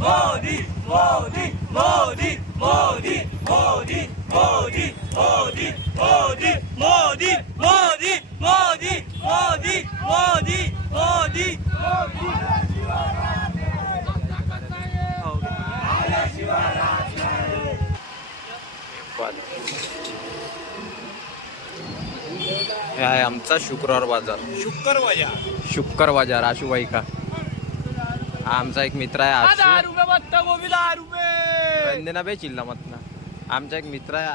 मोदी मोदी मोदी मोदी मोदी मोदी मोदी मोदी मोदी मोदी मोदी मोदी मोदी मोदी हे आहे आमचा शुक्रवार बाजार. शुक्कर बाजार आशुबाई का हा आमचा एक मित्र आहे आशु वंदना बे चिल्ला मत ना. आमचा एक मित्र आहे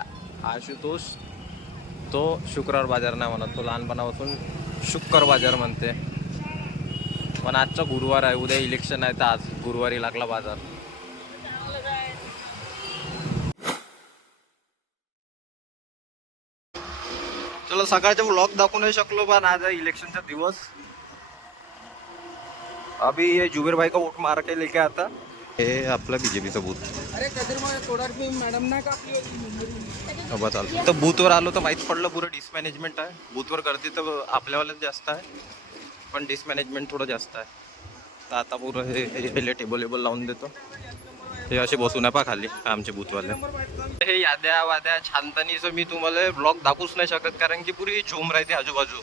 आशुतोष. तो शुक्रवार बाजार नाही म्हणत, तो लहानपणापासून शुक्कर बाजार म्हणते. पण आजचा गुरुवार आहे, उद्या इलेक्शन आहे तर आज गुरुवारी लागला बाजार. चला सकाळचा व्लॉग दाखवू नाही शकलो पण आज आहे इलेक्शनचा दिवस. अभी ये जुबेर भाई का वोट मार के लेके आता. हे आपला बीजेपीचा बूथ. तर बूथवर आलो तर माहीत पडलं पुरं डिसमॅनेजमेंट आहे. बूथवर गर्दी तर आपल्यावाल्याच जास्त आहे पण डिसमॅनेजमेंट थोडं जास्त आहे. तर आता पुरं हे टेबल लावून देतो. हे असे बसून आहे पा खाली आमचे बूथवाले. हे याद्या वाद्या छानपणीचं मी तुम्हाला ब्लॉग दाखवूच नाही शकत कारण की पुरी झोम राहते आजूबाजू.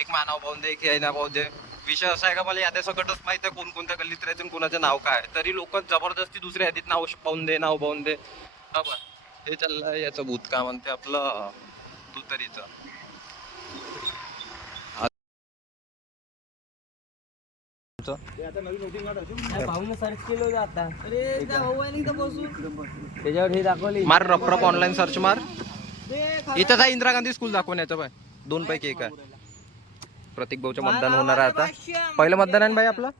एक मानाव पाहून दे एक यायना पाहून दे. विषय असा आहे का मला याद्या सकटच माहिती आहे कोणकोणत्या गल्लीत राहते कोणाचं नाव काय, तरी लोक जबरदस्ती दुसऱ्या यादीत नाव पाहून दे. हे चाललंय याचं बूथ का म्हणते आपलं तुतरीचं. मार रफ ऑनलाईन सर्च मार. इथं आहे इंदिरा गांधी स्कूल दाखवण्याचं पाय 2 पैकी एक आहे. प्रतीक भाऊचं मतदान होणार आहे आता. पहिलं मतदान आहे भाई आपलं.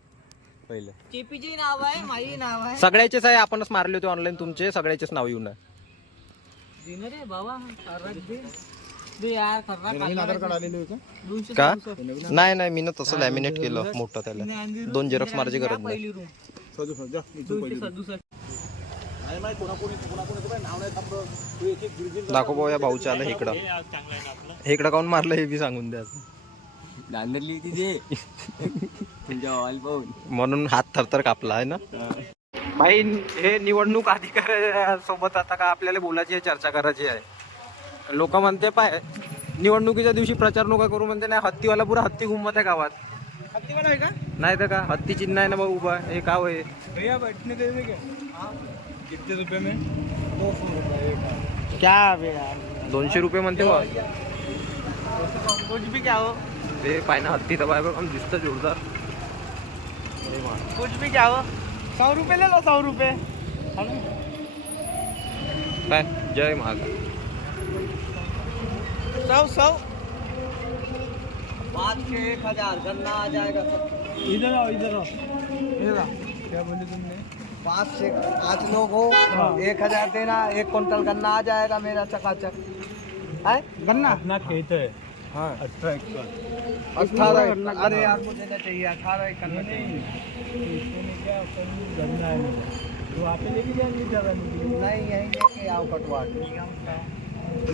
पहिलं चेपीचे नाव आहे, माझे नाव आहे, सगळ्याचेच आहे. आपणच मारले होते ऑनलाईन तुमचे सगळ्याचेच नाव येऊन आहे. रे बाबा यार का नाही मी ना तसं लॅमिनेट केलं मोठं त्याला. 2 झेरॉक्स मारायची गरज नाही. दाखव भाऊ या भाऊच्या आलं इकडं काऊन मारलं हे बी सांगून द्या. म्हणून हात थरथर कापला आहे ना भाई. हे निवडणूक अधिकाऱ्यासोबत आता का आपल्याला बोलायची आहे, चर्चा करायची आहे. लोक म्हणते पाय निवडणुकीच्या दिवशी प्रचार नका करू म्हणते. नाही हत्तीवाला पुरा हत्ती घुमत आहे गावात. हत्तीवाला आहे का? नाही तर का हत्ती चिन्ह आहे ना भाऊ उभा. हे काव आहे भैया बैठने देंगे क्या? कितने रुपए में? 200 रुपये. क्या भैया 200 रुपये म्हणते बा. कुछ भी क्या हो, ते पाय ना हत्ती तर बाय बघ दिसतं जोरदार. कुछ भी क्या हो. 100 रुपये ले लो, 100 रुपये. काय जय महाकाल. 100 बात के 1000 गन्ना आ जाएगा. इधर आओ इधर आओ. क्या बोले तुमने? 5 लोग हो, 1000 देना, 1 क्विंटल गन्ना आ जाएगा मेरा चकाचक. है गन्ना अपना खेत है. हाँ 18 अरे यार मुझे देना चाहिए 18 एक करना चाहिए. गन्ना है तो आप लेके जाएंगे जगह नहीं यहीं लेके आओ कटवा.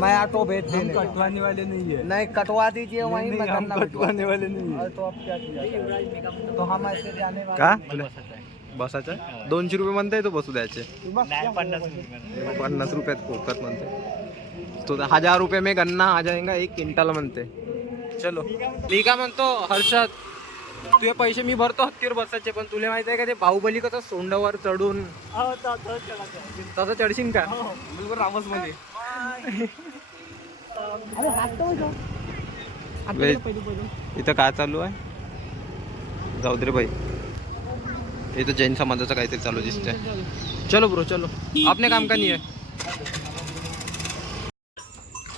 मैं ऑटो भेज देने. कटवाने वाले नहीं है. नहीं कटवा दीजिए वहीं मैं गन्ना कटवाने वाले नहीं है. तो अब क्या किया तो हम ऐसे जाने वाले का बसायचं 200 रुपये म्हणताय तो बसू द्यायचे. 50 रुपयात कोकत म्हणते तो. 1000 रुपये में गन्ना आ जाएगा 1 क्विंटल म्हणते. चलो मी काय म्हणतो हर्षद, तुझे पैसे मी भरतो हत्तीवर बसायचे पण तुला माहिती आहे का ते बाहुबली कसं सोंडावर चढून तसं चढशील का बिलकुल रामस मध्ये. इथं काय चालू आहे जाऊ दे रे भाई. इथं जैन समाजाचं काहीतरी चालू दिसतंय. चलो ब्रो चलो आपने काम का नाही आहे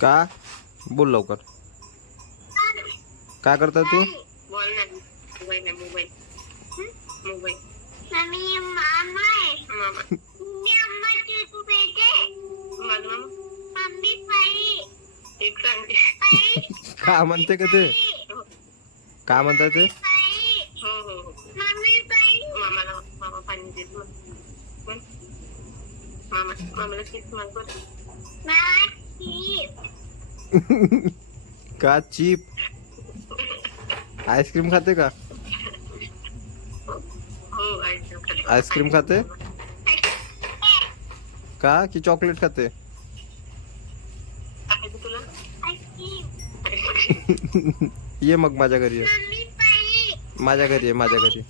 का. बोल लवकर. काय करता तू. काय म्हणते का ते. काय म्हणतात ते. का चीप आईस्क्रीम खाते का. आईस्क्रीम खाते का की चॉकलेट खाते? ये मग माझ्या घरी ये. माझ्या घरी ये, माझ्या घरी.